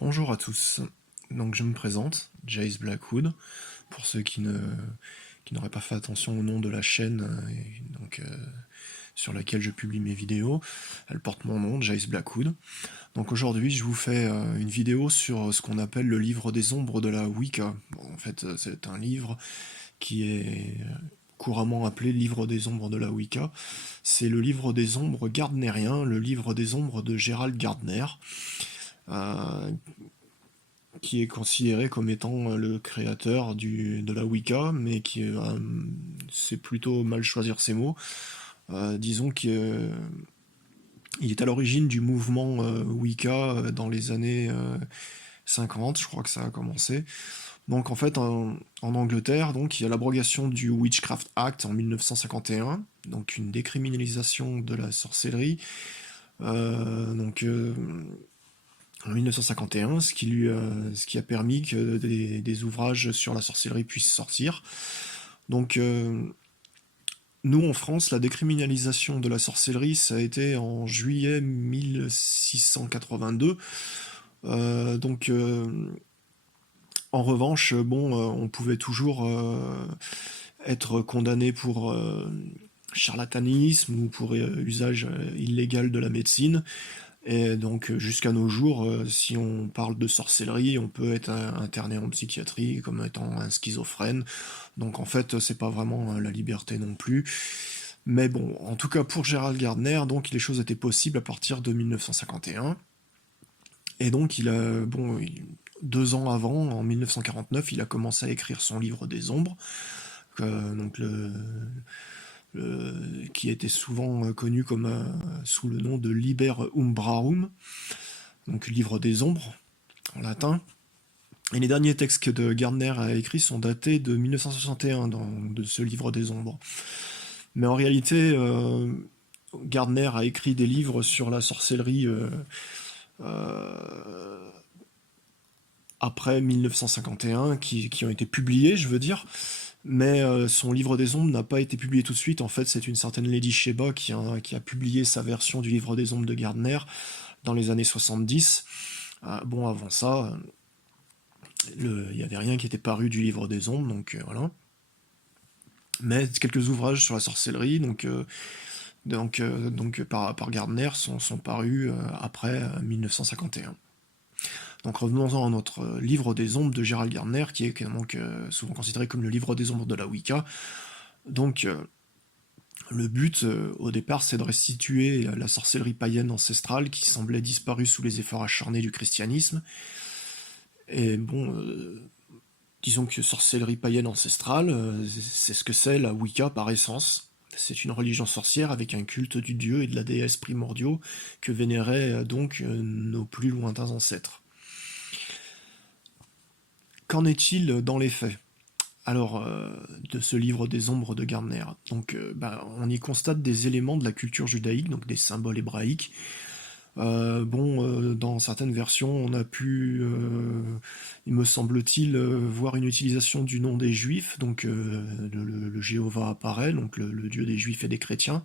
Bonjour à tous. Donc je me présente, Jace Blackwood, pour ceux qui n'auraient pas fait attention au nom de la chaîne sur laquelle je publie mes vidéos. Elle porte mon nom, Jace Blackwood. Donc aujourd'hui je vous fais une vidéo sur ce qu'on appelle le livre des ombres de la Wicca. Bon, en fait c'est un livre qui est couramment appelé livre des ombres de la Wicca. C'est le livre des ombres gardnérien, le livre des ombres de Gerald Gardner. Euh, qui est considéré comme étant le créateur de la Wicca, mais qui c'est plutôt mal choisir ses mots. Disons qu'il est à l'origine du mouvement Wicca dans les années 50, je crois que ça a commencé. Donc en fait, en Angleterre, donc, il y a l'abrogation du Witchcraft Act en 1951, donc une décriminalisation de la sorcellerie. En 1951, ce qui a permis que des ouvrages sur la sorcellerie puissent sortir. Donc, nous, en France, la décriminalisation de la sorcellerie, ça a été en juillet 1682. En revanche, on pouvait toujours être condamné pour charlatanisme ou pour usage illégal de la médecine. Et donc jusqu'à nos jours, si on parle de sorcellerie, on peut être interné en psychiatrie comme étant un schizophrène. Donc en fait, c'est pas vraiment la liberté non plus. Mais bon, en tout cas pour Gerald Gardner, donc les choses étaient possibles à partir de 1951. Et donc 2 ans avant, en 1949, il a commencé à écrire son livre des ombres. Donc qui était souvent connu comme sous le nom de Liber Umbrarum, donc livre des ombres en latin. Et les derniers textes que Gardner a écrits sont datés de 1961 de ce livre des ombres. Mais en réalité, Gardner a écrit des livres sur la sorcellerie après 1951 qui ont été publiés, je veux dire. Mais son livre des ombres n'a pas été publié tout de suite. En fait, c'est une certaine Lady Sheba qui a publié sa version du livre des ombres de Gardner dans les années 70. Avant ça, il n'y avait rien qui était paru du livre des ombres, donc voilà. Mais quelques ouvrages sur la sorcellerie, par Gardner, sont parus après 1951. Donc revenons-en à notre livre des ombres de Gerald Gardner, qui est donc souvent considéré comme le livre des ombres de la Wicca. Donc le but au départ, c'est de restituer la sorcellerie païenne ancestrale qui semblait disparue sous les efforts acharnés du christianisme. Et disons que sorcellerie païenne ancestrale, c'est ce que c'est la Wicca par essence. C'est une religion sorcière avec un culte du dieu et de la déesse primordiaux que vénéraient nos plus lointains ancêtres. Qu'en est-il dans les faits alors, de ce livre des ombres de Gardner? Donc, on y constate des éléments de la culture judaïque, donc des symboles hébraïques. Dans certaines versions, on a pu, il me semble-t-il, voir une utilisation du nom des Juifs, donc le Jéhovah apparaît, donc le Dieu des Juifs et des chrétiens,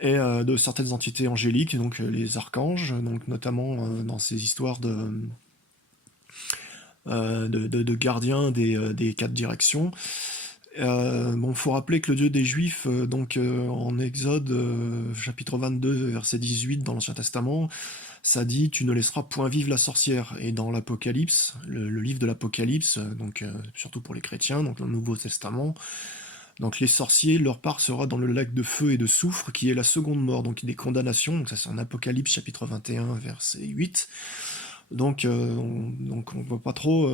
et de certaines entités angéliques, donc les archanges, donc notamment dans ces histoires de gardiens des 4 directions. Faut rappeler que le Dieu des Juifs, en Exode, chapitre 22, verset 18, dans l'Ancien Testament, ça dit « Tu ne laisseras point vivre la sorcière ». Et dans l'Apocalypse, le livre de l'Apocalypse, surtout pour les chrétiens, donc dans le Nouveau Testament, donc les sorciers, leur part sera dans le lac de feu et de soufre, qui est la seconde mort, donc des condamnations, donc ça c'est en Apocalypse, chapitre 21, verset 8. On voit pas trop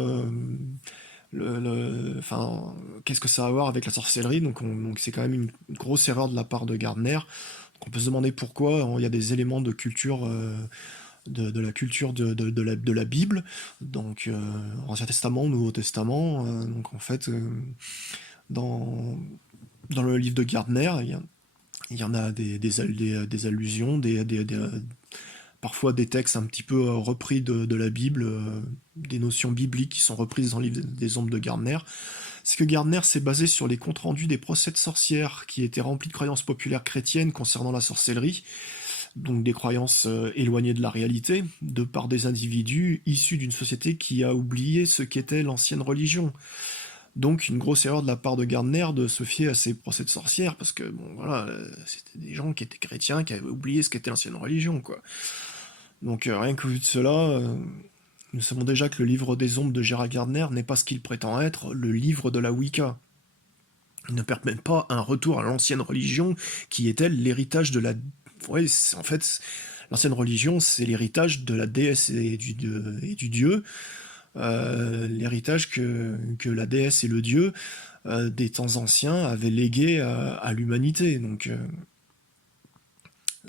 qu'est-ce que ça a à voir avec la sorcellerie. Donc c'est quand même une grosse erreur de la part de Gardner. Donc on peut se demander pourquoi il y a des éléments de culture de la culture de la Bible, donc Ancien Testament, Nouveau Testament. Dans le livre de Gardner, il y en a des allusions, parfois des textes un petit peu repris de la Bible, des notions bibliques qui sont reprises dans le livre des ombres de Gardner. C'est que Gardner s'est basé sur les comptes rendus des procès de sorcières qui étaient remplis de croyances populaires chrétiennes concernant la sorcellerie. donc des croyances éloignées de la réalité, de par des individus issus d'une société qui a oublié ce qu'était l'ancienne religion. Donc une grosse erreur de la part de Gardner de se fier à ces procès de sorcières, parce que bon voilà, c'était des gens qui étaient chrétiens, qui avaient oublié ce qu'était l'ancienne religion, quoi. Donc rien qu'au vu de cela, nous savons déjà que le livre des ombres de Gerald Gardner n'est pas ce qu'il prétend être, le livre de la Wicca. Il ne permet pas un retour à l'ancienne religion, qui est elle l'héritage de la... Ouais, en fait, l'ancienne religion, c'est l'héritage de la déesse et du dieu, l'héritage que la déesse et le dieu des temps anciens avaient légué à l'humanité. Donc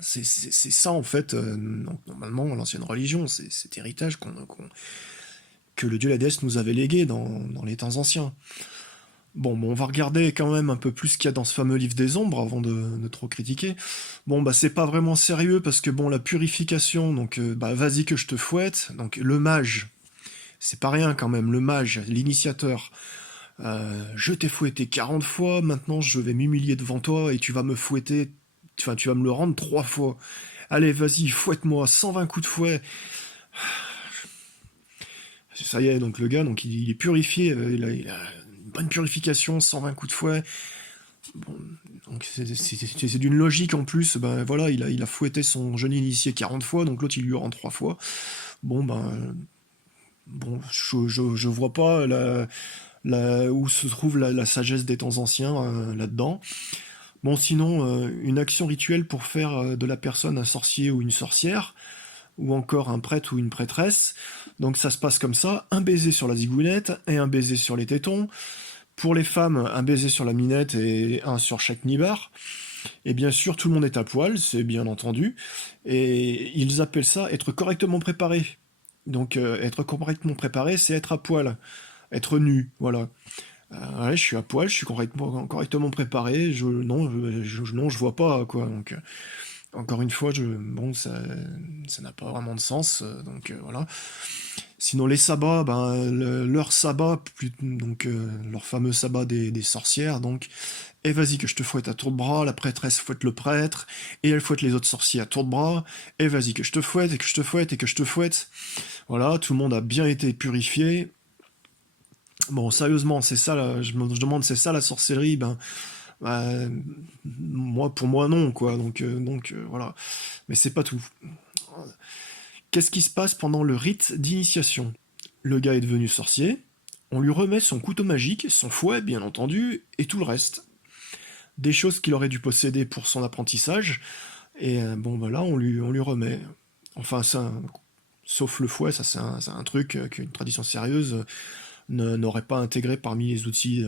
c'est ça en fait, normalement l'ancienne religion, c'est cet héritage que le dieu et la déesse nous avaient légué dans les temps anciens. Bon, on va regarder quand même un peu plus ce qu'il y a dans ce fameux livre des ombres avant de trop critiquer. Bon, bah c'est pas vraiment sérieux parce que bon, la purification, donc bah vas-y que je te fouette. Donc le mage, c'est pas rien quand même, le mage, l'initiateur. Je t'ai fouetté 40 fois, maintenant je vais m'humilier devant toi et tu vas me fouetter, enfin tu vas me le rendre 3 fois. Allez, vas-y, fouette-moi, 120 coups de fouet. Ça y est, donc le gars, donc il est purifié, il a une bonne purification, 120 coups de fouet. Bon, donc c'est d'une logique en plus, ben voilà, il a fouetté son jeune initié 40 fois, donc l'autre il lui rend 3 fois. Bon, bon, je vois pas où se trouve la sagesse des temps anciens là-dedans. Bon, sinon, une action rituelle pour faire de la personne un sorcier ou une sorcière, ou encore un prêtre ou une prêtresse. Donc ça se passe comme ça, un baiser sur la zigounette et un baiser sur les tétons. Pour les femmes, un baiser sur la minette et un sur chaque nibar. Et bien sûr, tout le monde est à poil, c'est bien entendu. Et ils appellent ça être correctement préparé. Donc être correctement préparé, c'est être à poil, être nu, voilà. Ouais, je suis à poil, je suis correctement préparé, non, je vois pas, quoi. Donc, encore une fois, bon, ça n'a pas vraiment de sens, donc voilà. Sinon, les sabbats, ben, leur sabbat, donc leur fameux sabbat des sorcières, donc, et vas-y que je te fouette à tour de bras, la prêtresse fouette le prêtre, et elle fouette les autres sorciers à tour de bras, et vas-y que je te fouette, et que je te fouette, et que je te fouette. Voilà, tout le monde a bien été purifié. Bon, sérieusement, c'est ça, je me demande, c'est ça la sorcellerie, ben, bah, pour moi, non, quoi, donc voilà. Mais c'est pas tout. Qu'est-ce qui se passe pendant le rite d'initiation? Le gars est devenu sorcier, on lui remet son couteau magique, son fouet, bien entendu, et tout le reste. Des choses qu'il aurait dû posséder pour son apprentissage, et bon, bah là, on lui remet. Enfin, ça, sauf le fouet, ça, c'est un truc qu'une tradition sérieuse n'aurait pas intégré parmi les outils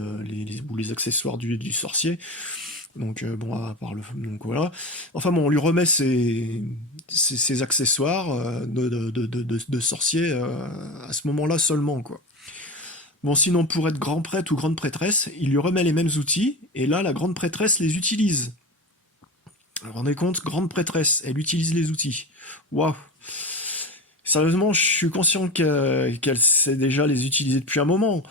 ou les accessoires du sorcier. Donc bon, à part donc voilà. Enfin bon, on lui remet ses accessoires de sorcier à ce moment-là seulement, quoi. Bon, sinon, pour être grand prêtre ou grande prêtresse, il lui remet les mêmes outils, et là, la grande prêtresse les utilise. Alors, vous vous rendez compte, grande prêtresse, elle utilise les outils. Waouh! Sérieusement, je suis conscient qu'elle sait déjà les utiliser depuis un moment.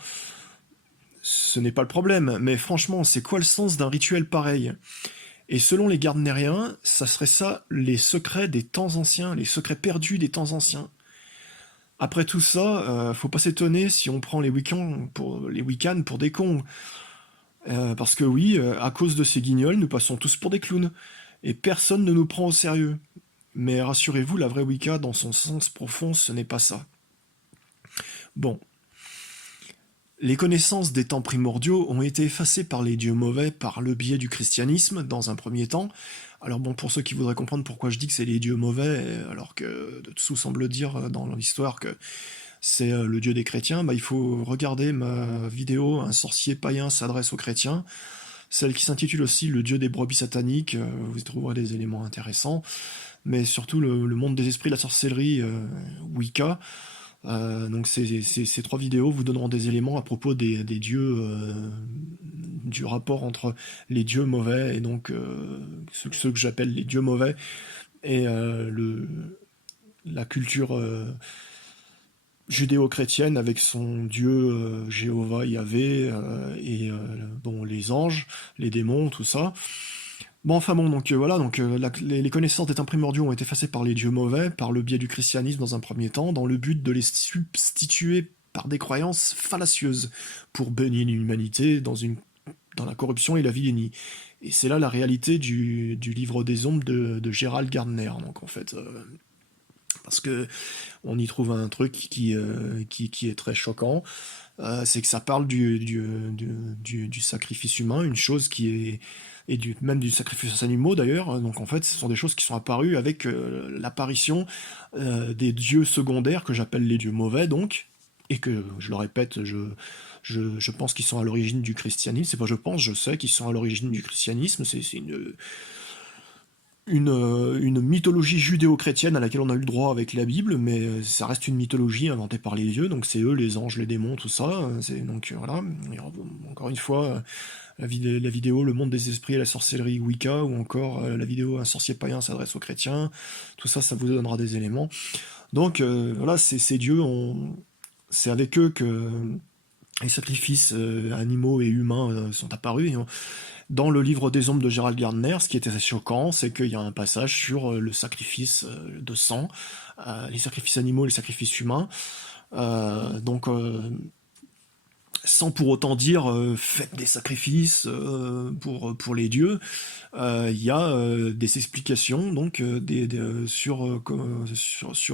Ce n'est pas le problème, mais franchement, c'est quoi le sens d'un rituel pareil? Et selon les Gardneriens, ça serait ça, les secrets des temps anciens, les secrets perdus des temps anciens. Après tout ça, faut pas s'étonner si on prend les Wiccans pour des cons. Parce que oui, à cause de ces guignols, nous passons tous pour des clowns. Et personne ne nous prend au sérieux. Mais rassurez-vous, la vraie Wicca, dans son sens profond, ce n'est pas ça. Bon. Les connaissances des temps primordiaux ont été effacées par les dieux mauvais par le biais du christianisme, dans un premier temps. Alors bon, pour ceux qui voudraient comprendre pourquoi je dis que c'est les dieux mauvais, alors que tout semble dire dans l'histoire que c'est le dieu des chrétiens, bah, il faut regarder ma vidéo « Un sorcier païen s'adresse aux chrétiens », celle qui s'intitule aussi « Le dieu des brebis sataniques », vous y trouverez des éléments intéressants, mais surtout le monde des esprits, la sorcellerie, Wicca. Donc ces 3 vidéos vous donneront des éléments à propos des dieux, du rapport entre les dieux mauvais et donc ceux que j'appelle les dieux mauvais et la culture judéo-chrétienne avec son dieu Jéhovah, Yahvé et bon les anges, les démons, tout ça. Bon, enfin bon, donc voilà, donc les connaissances des temps primordiaux ont été effacées par les dieux mauvais, par le biais du christianisme dans un premier temps, dans le but de les substituer par des croyances fallacieuses pour bénir l'humanité dans la corruption et la vilainie. Et c'est là la réalité du livre des ombres de Gerald Gardner. Donc en fait, parce que on y trouve un truc qui est très choquant, c'est que ça parle du sacrifice humain, une chose qui est et même du sacrifice animaux d'ailleurs. Donc en fait, ce sont des choses qui sont apparues avec l'apparition des dieux secondaires que j'appelle les dieux mauvais, donc, et que je le répète, je pense qu'ils sont à l'origine du christianisme. C'est pas je pense, je sais qu'ils sont à l'origine du christianisme. C'est une mythologie judéo-chrétienne à laquelle on a eu le droit avec la Bible, mais ça reste une mythologie inventée par les dieux, donc c'est eux, les anges, les démons, tout ça. Donc voilà. Et encore une fois, la vidéo Le monde des esprits et la sorcellerie Wicca, ou encore la vidéo Un sorcier païen s'adresse aux chrétiens, tout ça, ça vous donnera des éléments. Donc voilà, ces dieux, c'est avec eux que les sacrifices animaux et humains sont apparus. Dans le livre des ombres de Gerald Gardner, ce qui était assez choquant, c'est qu'il y a un passage sur le sacrifice de sang, les sacrifices animaux et les sacrifices humains. Donc sans pour autant dire faites des sacrifices pour les dieux, il y a des explications donc sur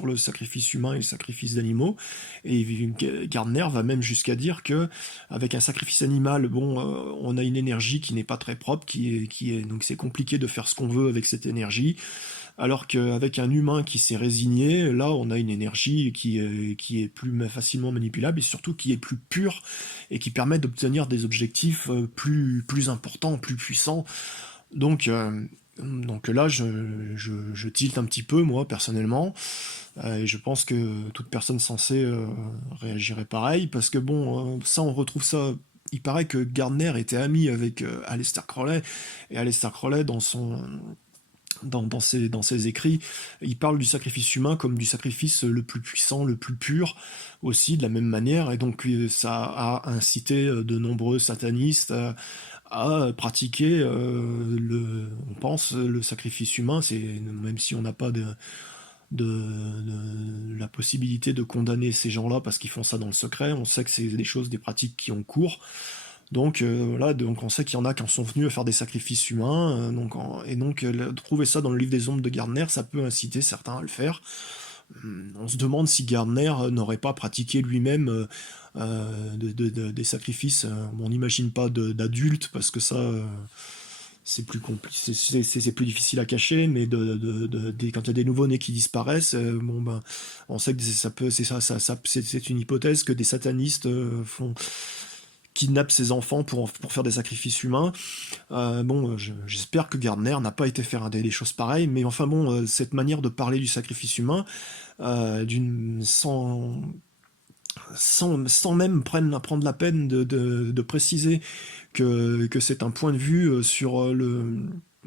le sacrifice humain et le sacrifice d'animaux. Et Gardner va même jusqu'à dire que avec un sacrifice animal, bon, on a une énergie qui n'est pas très propre, donc c'est compliqué de faire ce qu'on veut avec cette énergie. Alors qu'avec un humain qui s'est résigné, là on a une énergie qui est plus facilement manipulable et surtout qui est plus pure et qui permet d'obtenir des objectifs plus importants, plus puissants. Donc, donc là, je tilte un petit peu, moi, personnellement, et je pense que toute personne sensée réagirait pareil, parce que bon, ça, on retrouve ça. Il paraît que Gardner était ami avec Aleister Crowley, et Aleister Crowley, dans ses écrits, il parle du sacrifice humain comme du sacrifice le plus puissant, le plus pur, aussi, de la même manière, et donc ça a incité de nombreux satanistes à pratiquer on pense, le sacrifice humain. Même si on n'a pas la possibilité de condamner ces gens-là parce qu'ils font ça dans le secret, on sait que c'est des pratiques qui ont cours. Donc voilà, donc on sait qu'il y en a qui en sont venus à faire des sacrifices humains, trouver ça dans le livre des ombres de Gardner, ça peut inciter certains à le faire. On se demande si Gardner n'aurait pas pratiqué lui-même des sacrifices. On n'imagine pas d'adultes parce que ça, c'est plus compliqué, c'est plus difficile à cacher. Mais quand il y a des nouveaux-nés qui disparaissent, bon ben, on sait que c'est une hypothèse que des satanistes kidnappent ces enfants pour faire des sacrifices humains. J'espère que Gardner n'a pas été faire des choses pareilles, mais enfin bon, cette manière de parler du sacrifice humain, sans même prendre la peine de préciser que c'est un point de vue sur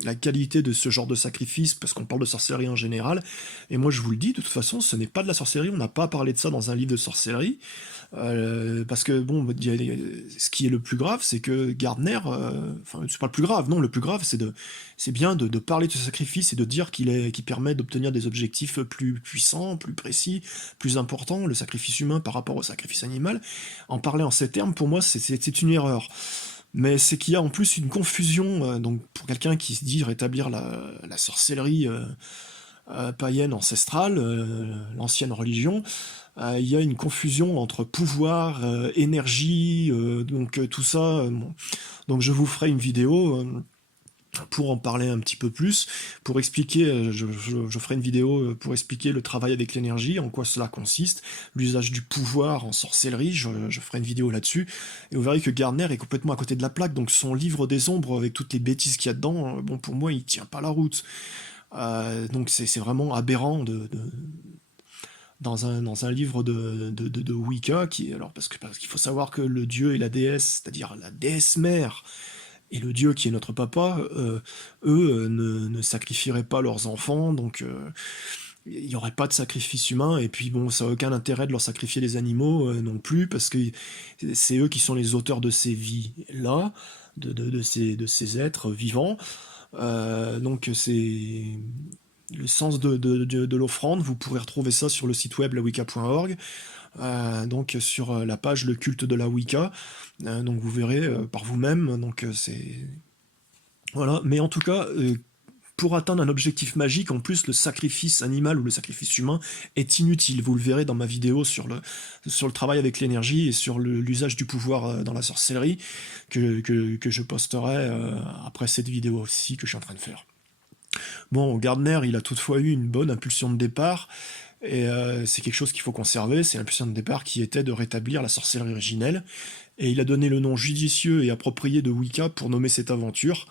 la qualité de ce genre de sacrifice, parce qu'on parle de sorcellerie en général, et moi je vous le dis, de toute façon, ce n'est pas de la sorcellerie, on n'a pas parlé de ça dans un livre de sorcellerie, parce que bon, ce qui est le plus grave, c'est que Gardner, enfin c'est pas le plus grave, non, le plus grave c'est bien de parler de ce sacrifice et de dire qu'il permet d'obtenir des objectifs plus puissants, plus précis, plus importants, le sacrifice humain par rapport au sacrifice animal. En parler en ces termes, pour moi, c'est une erreur. Mais c'est qu'il y a en plus une confusion, donc pour quelqu'un qui se dit rétablir la sorcellerie païenne ancestrale, l'ancienne religion, il y a une confusion entre pouvoir, énergie, tout ça. Bon. Donc je vous ferai une vidéo pour en parler un petit peu plus, pour expliquer, je ferai une vidéo pour expliquer le travail avec l'énergie, en quoi cela consiste, l'usage du pouvoir en sorcellerie, je ferai une vidéo là-dessus, et vous verrez que Gardner est complètement à côté de la plaque, donc son livre des ombres, avec toutes les bêtises qu'il y a dedans, bon, pour moi, il tient pas la route. Donc c'est vraiment aberrant dans un livre de Wicca, parce qu'il faut savoir que le dieu et la déesse, c'est-à-dire la déesse mère, et le dieu qui est notre papa, eux ne sacrifieraient pas leurs enfants, donc il n'y aurait pas de sacrifice humain, et puis bon, ça n'a aucun intérêt de leur sacrifier les animaux non plus, parce que c'est eux qui sont les auteurs de ces vies-là, de ces êtres vivants. Donc c'est le sens de l'offrande. Vous pourrez retrouver ça sur le site web lawicca.org, donc sur la page le culte de la Wicca. Donc vous verrez par vous-même. Donc c'est voilà. Mais en tout cas, pour atteindre un objectif magique, en plus, le sacrifice animal ou le sacrifice humain est inutile. Vous le verrez dans ma vidéo sur le travail avec l'énergie et sur l'usage du pouvoir dans la sorcellerie que je posterai après cette vidéo aussi que je suis en train de faire. Bon, Gardner, il a toutefois eu une bonne impulsion de départ, et c'est quelque chose qu'il faut conserver, c'est l'impulsion de départ qui était de rétablir la sorcellerie originelle, et il a donné le nom judicieux et approprié de Wicca pour nommer cette aventure.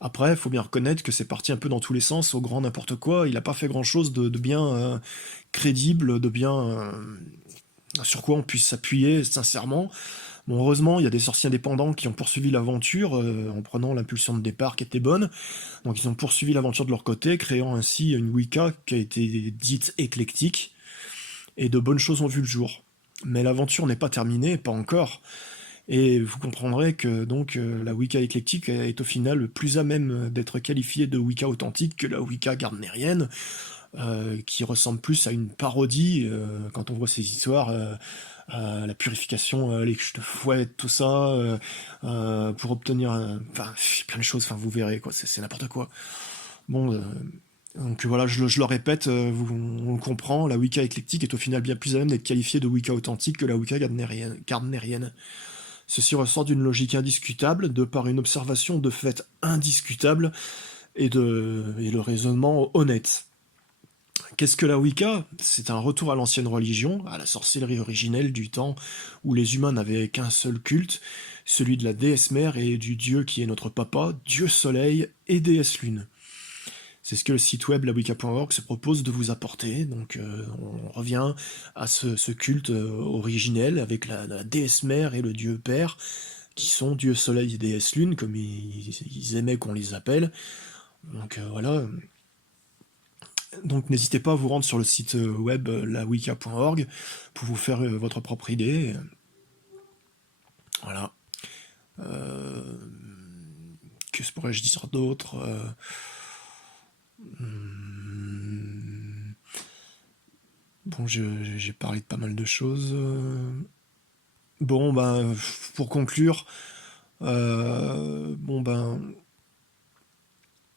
Après, il faut bien reconnaître que c'est parti un peu dans tous les sens, au grand n'importe quoi, il n'a pas fait grand-chose de bien crédible, de bien sur quoi on puisse s'appuyer sincèrement. Bon, heureusement, il y a des sorciers indépendants qui ont poursuivi l'aventure en prenant l'impulsion de départ qui était bonne. Donc ils ont poursuivi l'aventure de leur côté, créant ainsi une Wicca qui a été dite éclectique, et de bonnes choses ont vu le jour. Mais l'aventure n'est pas terminée, pas encore. Et vous comprendrez que donc la Wicca éclectique est au final plus à même d'être qualifiée de Wicca authentique que la Wicca gardnerienne, qui ressemble plus à une parodie quand on voit ces histoires. La purification, les je te fouette, tout ça, pour obtenir, enfin, plein de choses, enfin, vous verrez, quoi, c'est n'importe quoi. Bon, donc voilà, je le répète, on le comprend, la Wicca éclectique est au final bien plus à même d'être qualifiée de Wicca authentique que la Wicca gardnerienne. Ceci ressort d'une logique indiscutable, de par une observation de fait indiscutable, et le raisonnement honnête. Qu'est-ce que la Wicca? C'est un retour à l'ancienne religion, à la sorcellerie originelle du temps où les humains n'avaient qu'un seul culte, celui de la déesse mère et du dieu qui est notre papa, dieu soleil et déesse lune. C'est ce que le site web lawicca.org se propose de vous apporter. Donc on revient à ce culte originel avec la déesse mère et le dieu père, qui sont dieu soleil et déesse lune, comme ils aimaient qu'on les appelle. Donc voilà. Donc n'hésitez pas à vous rendre sur le site web lawicca.org pour vous faire votre propre idée. Voilà. Euh, que pourrais-je dire d'autre Bon, j'ai parlé de pas mal de choses. Bon, ben, pour conclure, bon, ben,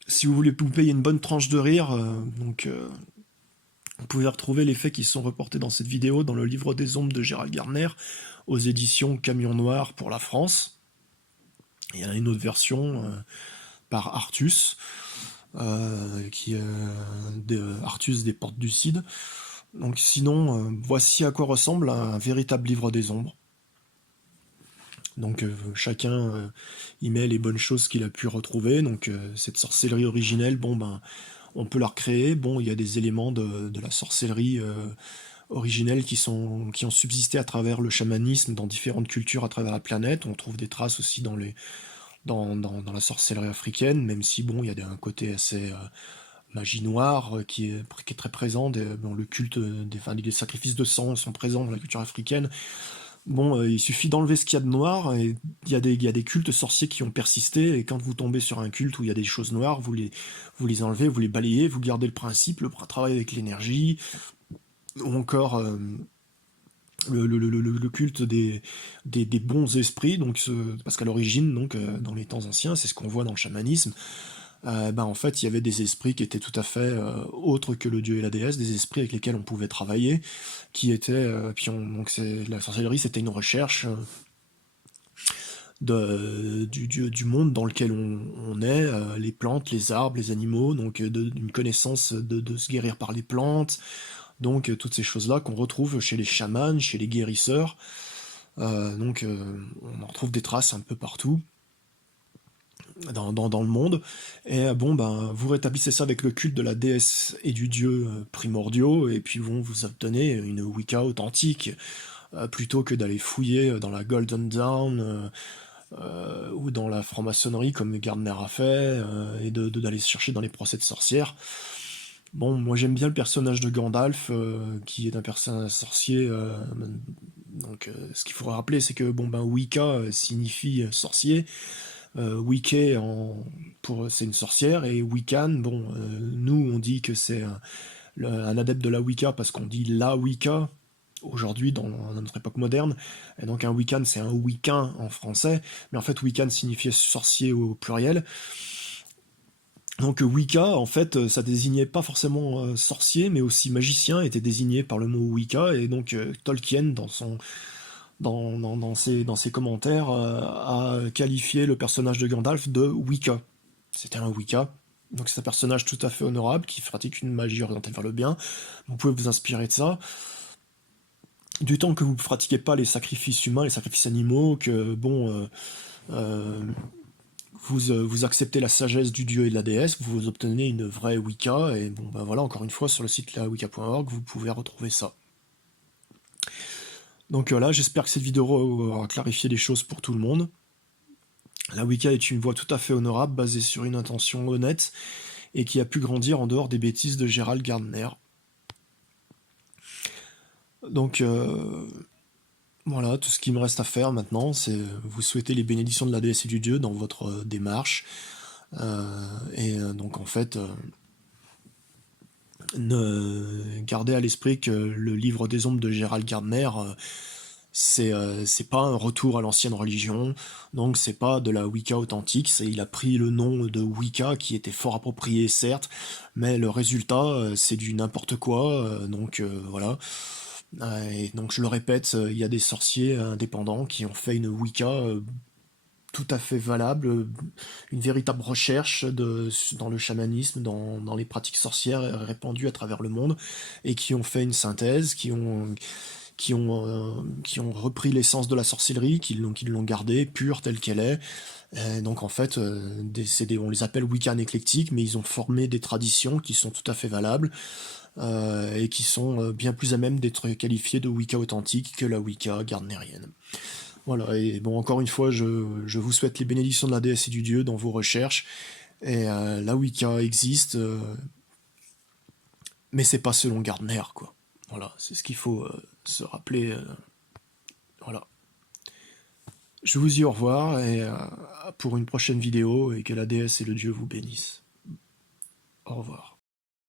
si vous voulez vous payer une bonne tranche de rire, donc vous pouvez retrouver les faits qui sont reportés dans cette vidéo dans le livre des ombres de Gérald Gardner, aux éditions Camion Noir pour la France. Il y en a une autre version par Artus, Artus des Portes du Cid. Donc sinon, voici à quoi ressemble un véritable livre des ombres. Donc chacun y met les bonnes choses qu'il a pu retrouver. Donc cette sorcellerie originelle, bon ben, on peut la recréer. Bon, il y a des éléments de la sorcellerie originelle qui ont subsisté à travers le chamanisme dans différentes cultures à travers la planète. On trouve des traces aussi dans la sorcellerie africaine, même si bon, il y a un côté assez magie noire qui est très présent. Bon, le culte des sacrifices de sang sont présents dans la culture africaine. Bon, il suffit d'enlever ce qu'il y a de noir, et il y a des cultes sorciers qui ont persisté, et quand vous tombez sur un culte où il y a des choses noires, vous les enlevez, vous les balayez, vous gardez le principe, le travail avec l'énergie, ou encore le culte des bons esprits, donc parce qu'à l'origine, donc dans les temps anciens, c'est ce qu'on voit dans le chamanisme. En fait, il y avait des esprits qui étaient tout à fait autres que le dieu et la déesse, des esprits avec lesquels on pouvait travailler, qui étaient, donc la sorcellerie, c'était une recherche du monde dans lequel on est, les plantes, les arbres, les animaux, donc d'une connaissance de se guérir par les plantes, donc toutes ces choses-là qu'on retrouve chez les chamans, chez les guérisseurs, donc on en retrouve des traces un peu partout dans le monde, et bon ben vous rétablissez ça avec le culte de la déesse et du dieu primordiaux, et puis vous obtenez une Wicca authentique, plutôt que d'aller fouiller dans la Golden Dawn, ou dans la franc-maçonnerie comme Gardner a fait, et d'aller chercher dans les procès de sorcières. Bon, moi j'aime bien le personnage de Gandalf, qui est un personnage sorcier, donc ce qu'il faudrait rappeler, c'est que bon ben Wicca signifie sorcier, Wicca, c'est une sorcière, et Wiccan, bon, nous on dit que c'est un adepte de la Wicca parce qu'on dit la Wicca aujourd'hui dans notre époque moderne, et donc un Wiccan c'est un Wiccain en français, mais en fait Wiccan signifiait sorcier au pluriel. Donc Wicca, en fait, ça désignait pas forcément sorcier, mais aussi magicien était désigné par le mot Wicca, et donc Tolkien, dans ses commentaires, a qualifié le personnage de Gandalf de Wicca. C'était un Wicca, donc c'est un personnage tout à fait honorable qui pratique une magie orientée vers le bien. Vous pouvez vous inspirer de ça. Du temps que vous ne pratiquez pas les sacrifices humains, les sacrifices animaux, que bon, euh, vous acceptez la sagesse du dieu et de la déesse, vous obtenez une vraie Wicca, et bon ben voilà, encore une fois, sur le site lawicca.org, vous pouvez retrouver ça. Donc là, j'espère que cette vidéo aura clarifié les choses pour tout le monde. La Wicca est une voie tout à fait honorable, basée sur une intention honnête, et qui a pu grandir en dehors des bêtises de Gerald Gardner. Donc voilà, tout ce qui me reste à faire maintenant, c'est vous souhaiter les bénédictions de la déesse et du dieu dans votre démarche. Donc en fait, gardez à l'esprit que le livre des ombres de Gerald Gardner, c'est pas un retour à l'ancienne religion, donc c'est pas de la Wicca authentique, il a pris le nom de Wicca qui était fort approprié certes, mais le résultat c'est du n'importe quoi, voilà. Et donc je le répète, il y a des sorciers indépendants qui ont fait une Wicca tout à fait valable, une véritable recherche dans le chamanisme, dans les pratiques sorcières répandues à travers le monde, et qui ont fait une synthèse, qui ont repris l'essence de la sorcellerie, qui l'ont gardée pure telle qu'elle est. Et donc en fait, on les appelle Wiccan éclectiques, mais ils ont formé des traditions qui sont tout à fait valables, et qui sont bien plus à même d'être qualifiées de Wicca authentique que la Wicca gardnerienne. Voilà, et bon, encore une fois, je vous souhaite les bénédictions de la déesse et du dieu dans vos recherches. Et la Wicca existe, mais c'est pas selon Gardner, quoi. Voilà, c'est ce qu'il faut se rappeler. Voilà. Je vous dis au revoir, et pour une prochaine vidéo, et que la déesse et le dieu vous bénissent. Au revoir.